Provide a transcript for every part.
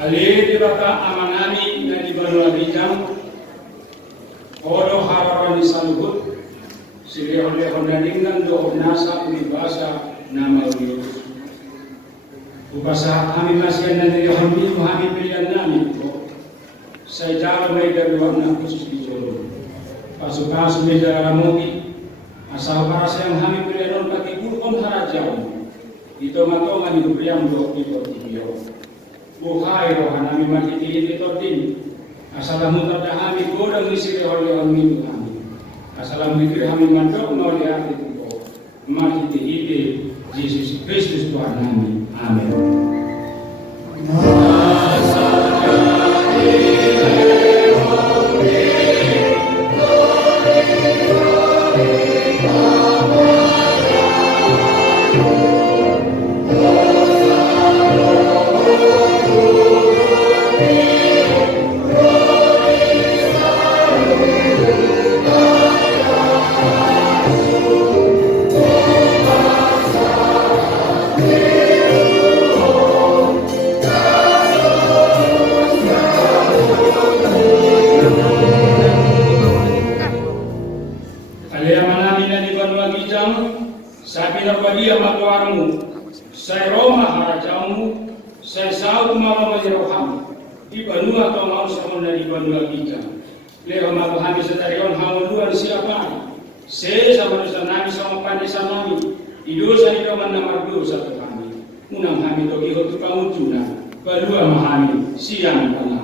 Ali di baka amanami na di banua bijang odo harapan di saluhut silihon-lihon dandingan do nasa unibasa nama Yunus. Upasa kami masih na nilihon di kami pilihan namin ko sa jalo may daluan na khusus di Jolo. Pasu-pasu may dalamogi asal para sayang kami pilihan pati kurkon harajaw. Ito matongan ni Gubriam do ito tibiyo. Buhay rohan kami matitihin ito din. Asalamu tadahami godang isiri oleh orang itu kami. Asalamu dikir kami mandok mau diarti itu. Matitihin Yesus Kristus Tuhan kami. Amin. Sabi na padia matuarmu, saya Roma harajamu, saya saud malam majiroham, di banua atau mau sama di banua kita. Leha malu kami setarion hauluan siapa? Saya sama dosa nabi sama pandai sama kami, di dosa di kaman namar dosa ke kami. Munang kami toki hotu kamu tuna, balua mahami siang malam.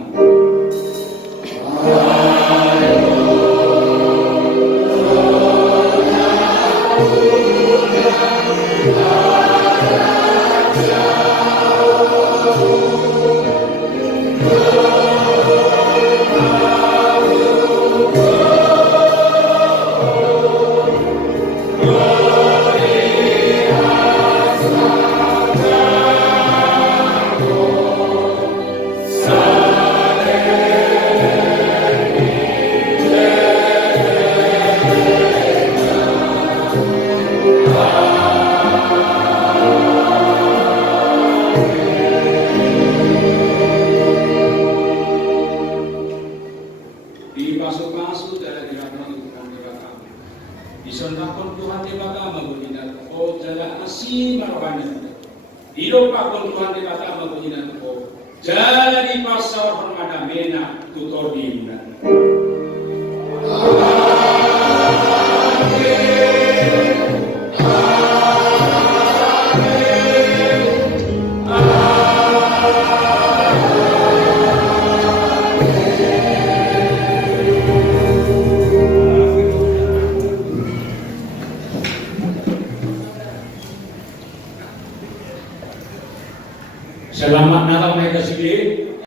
Disondakon Tuhan di baka magudinan ko jala asin marwanan. Dilo pa kon Tuhan di baka magudinan ko jala di pasawar madamena tutor di bulan.